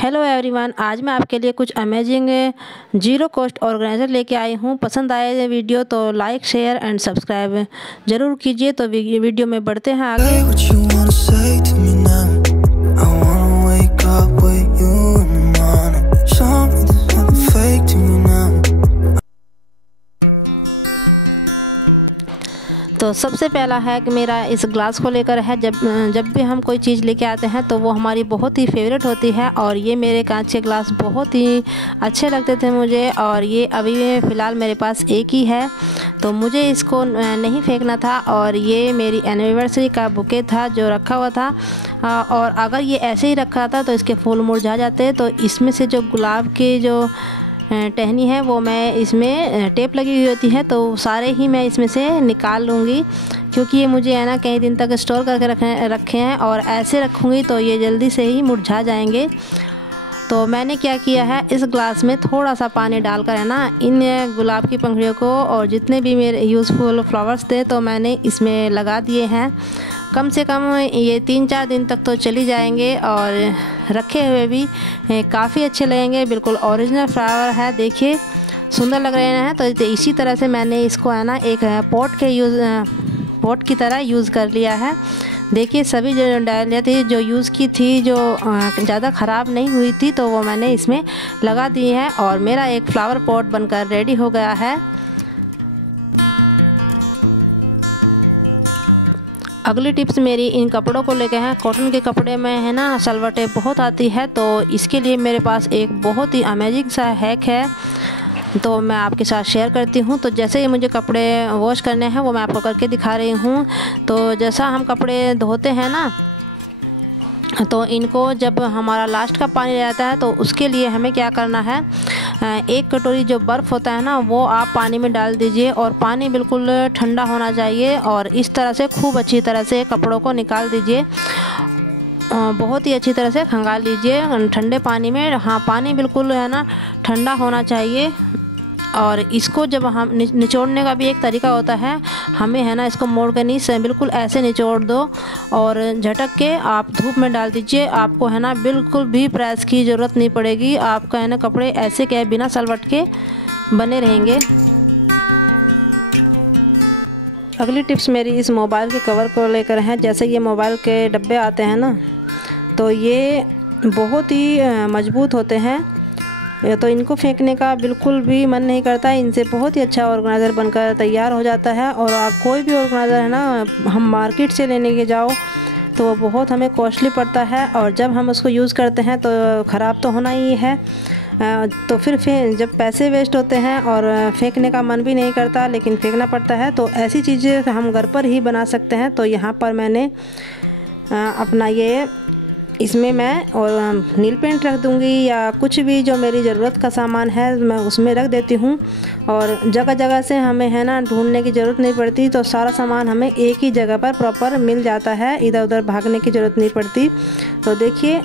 Hello everyone, आज मैं आपके लिए कुछ अमेजिंग जीरो कॉस्ट ऑर्गेनाइज़र लेके आई हूँ। पसंद आए वीडियो तो लाइक शेयर एंड सब्सक्राइब ज़रूर कीजिए। तो वीडियो में बढ़ते हैं आगे। तो सबसे पहला है कि मेरा इस ग्लास को लेकर है। जब भी हम कोई चीज़ लेके आते हैं तो वो हमारी बहुत ही फेवरेट होती है। और ये मेरे कांच के ग्लास बहुत ही अच्छे लगते थे मुझे, और ये अभी फ़िलहाल मेरे पास एक ही है, तो मुझे इसको नहीं फेंकना था। और ये मेरी एनिवर्सरी का बुके था जो रखा हुआ था, और अगर ये ऐसे ही रखा था तो इसके फूल मुरझा जाते। तो इसमें से जो गुलाब की जो टहनी है वो मैं इसमें टेप लगी हुई होती है, तो सारे ही मैं इसमें से निकाल लूँगी, क्योंकि ये मुझे है ना कई दिन तक स्टोर करके रखे हैं, और ऐसे रखूँगी तो ये जल्दी से ही मुरझा जाएंगे। तो मैंने क्या किया है, इस ग्लास में थोड़ा सा पानी डालकर है ना इन गुलाब की पंखुड़ियों को और जितने भी मेरे यूज़फुल फ्लावर्स थे तो मैंने इसमें लगा दिए हैं। कम से कम ये 3-4 दिन तक तो चली जाएंगे, और रखे हुए भी काफ़ी अच्छे लगेंगे। बिल्कुल ओरिजिनल फ्लावर है, देखिए सुंदर लग रहे हैं। तो इसी तरह से मैंने इसको है ना एक पॉट की तरह यूज़ कर लिया है। देखिए सभी जो डालियाँ थी जो यूज़ की थी, जो ज़्यादा ख़राब नहीं हुई थी, तो वो मैंने इसमें लगा दी है, और मेरा एक फ्लावर पॉट बनकर रेडी हो गया है। अगली टिप्स मेरी इन कपड़ों को लेकर है। कॉटन के कपड़े में है ना सलवटें बहुत आती है, तो इसके लिए मेरे पास एक बहुत ही अमेजिंग सा हैक है, तो मैं आपके साथ शेयर करती हूँ। तो जैसे ही मुझे कपड़े वॉश करने हैं वो मैं आपको करके दिखा रही हूँ। तो जैसा हम कपड़े धोते हैं ना, तो इनको जब हमारा लास्ट का पानी रहता है तो उसके लिए हमें क्या करना है, 1 कटोरी जो बर्फ़ होता है ना वो आप पानी में डाल दीजिए, और पानी बिल्कुल ठंडा होना चाहिए, और इस तरह से खूब अच्छी तरह से कपड़ों को निकाल दीजिए। बहुत ही अच्छी तरह से खंगाल लीजिए ठंडे पानी में। हाँ, पानी बिल्कुल है ना ठंडा होना चाहिए। और इसको जब हम निचोड़ने का भी एक तरीका होता है, हमें है ना इसको मोड़ के नहीं, बिल्कुल ऐसे निचोड़ दो और झटक के आप धूप में डाल दीजिए। आपको है ना बिल्कुल भी प्रेस की ज़रूरत नहीं पड़ेगी। आपका है ना कपड़े ऐसे के बिना सलवट के बने रहेंगे। अगली टिप्स मेरी इस मोबाइल के कवर को लेकर है। जैसे ये मोबाइल के डब्बे आते हैं ना, तो ये बहुत ही मजबूत होते हैं, तो इनको फेंकने का बिल्कुल भी मन नहीं करता। इनसे बहुत ही अच्छा ऑर्गेनाइज़र बनकर तैयार हो जाता है। और आप कोई भी ऑर्गेनाइज़र है ना हम मार्केट से लेने के जाओ तो वो बहुत हमें कॉस्टली पड़ता है, और जब हम उसको यूज़ करते हैं तो ख़राब तो होना ही है। तो फिर जब पैसे वेस्ट होते हैं और फेंकने का मन भी नहीं करता, लेकिन फेंकना पड़ता है। तो ऐसी चीज़ें हम घर पर ही बना सकते हैं। तो यहाँ पर मैंने अपना ये इसमें मैं और नील पेंट रख दूँगी, या कुछ भी जो मेरी ज़रूरत का सामान है मैं उसमें रख देती हूँ। और जगह जगह से हमें है ना ढूंढने की ज़रूरत नहीं पड़ती, तो सारा सामान हमें एक ही जगह पर प्रॉपर मिल जाता है, इधर उधर भागने की ज़रूरत नहीं पड़ती। तो देखिए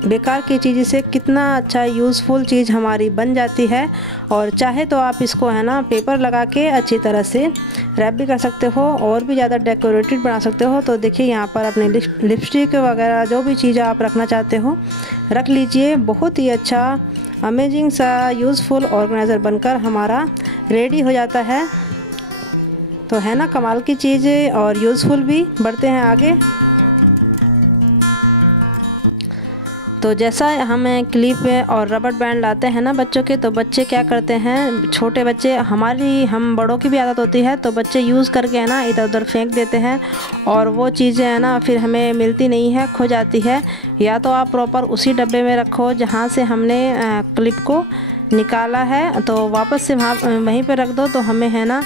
बेकार की चीज़ से कितना अच्छा यूज़फुल चीज़ हमारी बन जाती है। और चाहे तो आप इसको है ना पेपर लगा के अच्छी तरह से रैप भी कर सकते हो, और भी ज़्यादा डेकोरेटेड बना सकते हो। तो देखिए यहाँ पर अपने लिपस्टिक वगैरह जो भी चीज़ आप रखना चाहते हो रख लीजिए। बहुत ही अच्छा अमेजिंग सा यूज़फुल ऑर्गेनाइज़र बनकर हमारा रेडी हो जाता है। तो है ना कमाल की चीज़ और यूज़फुल भी। बढ़ते हैं आगे। तो जैसा हम क्लिप और रबर बैंड लाते हैं ना बच्चों के, तो बच्चे क्या करते हैं, छोटे बच्चे, हम बड़ों की भी आदत होती है, तो बच्चे यूज़ करके है ना इधर उधर फेंक देते हैं, और वो चीज़ें है ना फिर हमें मिलती नहीं है, खो जाती है। या तो आप प्रॉपर उसी डब्बे में रखो जहाँ से हमने क्लिप को निकाला है, तो वापस से वहीं पर रख दो, तो हमें है ना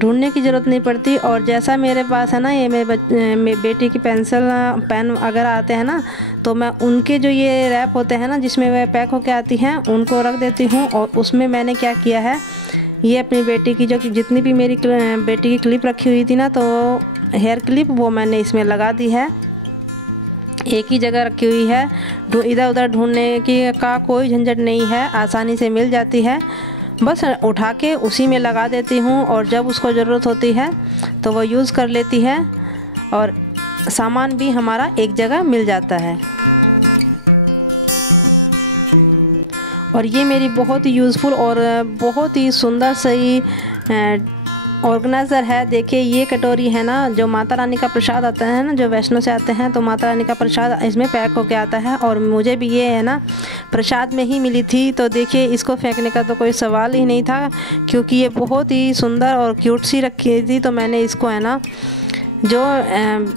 ढूंढने की ज़रूरत नहीं पड़ती। और जैसा मेरे पास है ना ये मेरी बेटी की पेन वगैरह आते हैं ना, तो मैं उनके जो ये रैप होते हैं ना जिसमें वह पैक होके आती हैं उनको रख देती हूँ। और उसमें मैंने क्या किया है, ये अपनी बेटी की जो जितनी भी मेरी बेटी की क्लिप रखी हुई थी ना, तो हेयर क्लिप वो मैंने इसमें लगा दी है। एक ही जगह रखी हुई है, इधर उधर ढूंढने का कोई झंझट नहीं है, आसानी से मिल जाती है। बस उठा के उसी में लगा देती हूँ, और जब उसको ज़रूरत होती है तो वो यूज़ कर लेती है, और सामान भी हमारा एक जगह मिल जाता है। और ये मेरी बहुत ही यूज़फुल और बहुत ही सुंदर सही ऑर्गेनाइज़र है। देखिए ये कटोरी है ना, जो माता रानी का प्रसाद आता है ना, जो वैष्णो से आते हैं तो माता रानी का प्रसाद इसमें पैक होके आता है। और मुझे भी ये है ना प्रसाद में ही मिली थी, तो देखिए इसको फेंकने का तो कोई सवाल ही नहीं था, क्योंकि ये बहुत ही सुंदर और क्यूट सी रखी थी। तो मैंने इसको है ना, जो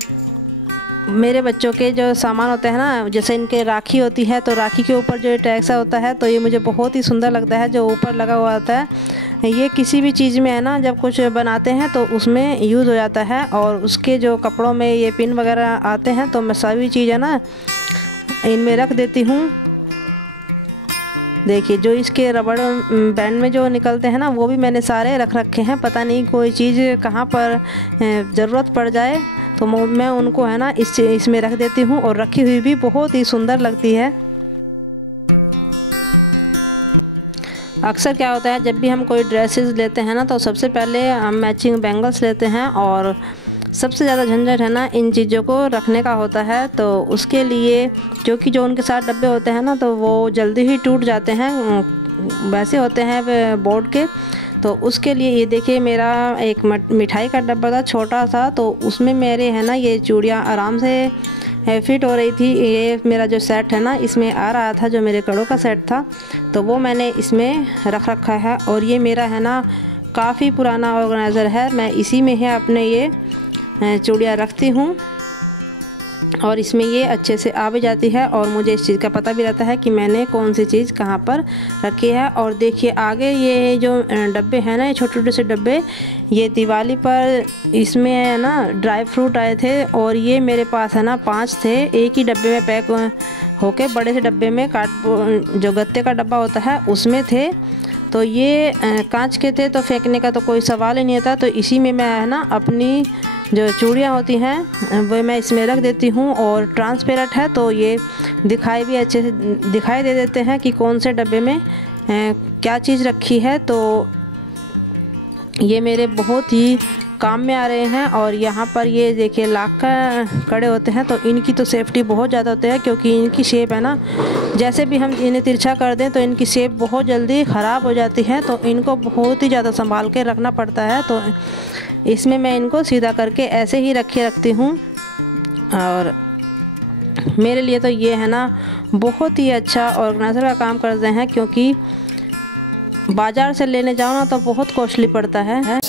मेरे बच्चों के जो सामान होते हैं ना, जैसे इनके राखी होती है, तो राखी के ऊपर जो टैग सा होता है, तो ये मुझे बहुत ही सुंदर लगता है जो ऊपर लगा हुआ होता है। ये किसी भी चीज़ में है ना, जब कुछ बनाते हैं तो उसमें यूज़ हो जाता है। और उसके जो कपड़ों में ये पिन वगैरह आते हैं, तो मैं सभी चीज़ है ना इनमें रख देती हूँ। देखिए जो इसके रबड़ बैंड में जो निकलते हैं ना, वो भी मैंने सारे रख रखे हैं। पता नहीं कोई चीज़ कहाँ पर ज़रूरत पड़ जाए तो मैं उनको है ना इसमें रख देती हूँ, और रखी हुई भी बहुत ही सुंदर लगती है। अक्सर क्या होता है, जब भी हम कोई ड्रेसेस लेते हैं ना, तो सबसे पहले हम मैचिंग बैंगल्स लेते हैं, और सबसे ज़्यादा झंझट है ना इन चीज़ों को रखने का होता है। तो उसके लिए क्योंकि जो उनके साथ डब्बे होते हैं ना, तो वो जल्दी ही टूट जाते हैं, वैसे होते हैं बोर्ड के। तो उसके लिए ये देखिए मेरा एक मिठाई का डब्बा था छोटा सा, तो उसमें मेरे है ना ये चूड़ियाँ आराम से फिट हो रही थी। ये मेरा जो सेट है ना इसमें आ रहा था, जो मेरे कड़ों का सेट था, तो वो मैंने इसमें रख रखा है। और ये मेरा है ना काफ़ी पुराना ऑर्गेनाइज़र है, मैं इसी में है अपने ये चूड़ियाँ रखती हूँ, और इसमें ये अच्छे से आ भी जाती है, और मुझे इस चीज़ का पता भी रहता है कि मैंने कौन सी चीज़ कहाँ पर रखी है। और देखिए आगे ये जो डब्बे हैं ना, ये छोटे छोटे से डब्बे, ये दिवाली पर इसमें है ना ड्राई फ्रूट आए थे, और ये मेरे पास है ना 5 थे, एक ही डब्बे में पैक होके, बड़े से डब्बे में कार्डबोर्ड जो गत्ते का डब्बा होता है उसमें थे। तो ये कांच के थे, तो फेंकने का तो कोई सवाल ही नहीं था। तो इसी में मैं है ना अपनी जो चूड़ियाँ होती हैं वो मैं इसमें रख देती हूँ, और ट्रांसपेरेंट है तो ये दिखाई भी अच्छे से दिखाई दे देते हैं कि कौन से डब्बे में क्या चीज़ रखी है। तो ये मेरे बहुत ही काम में आ रहे हैं। और यहाँ पर ये देखिए लाख का कड़े होते हैं, तो इनकी तो सेफ्टी बहुत ज़्यादा होती है, क्योंकि इनकी शेप है ना, जैसे भी हम इन्हें तिरछा कर दें तो इनकी शेप बहुत जल्दी ख़राब हो जाती है, तो इनको बहुत ही ज़्यादा संभाल के रखना पड़ता है। तो इसमें मैं इनको सीधा करके ऐसे ही रखती हूँ, और मेरे लिए तो ये है ना बहुत ही अच्छा ऑर्गेनाइज़र का काम करते हैं, क्योंकि बाज़ार से लेने जाओ ना तो बहुत कॉस्टली पड़ता है।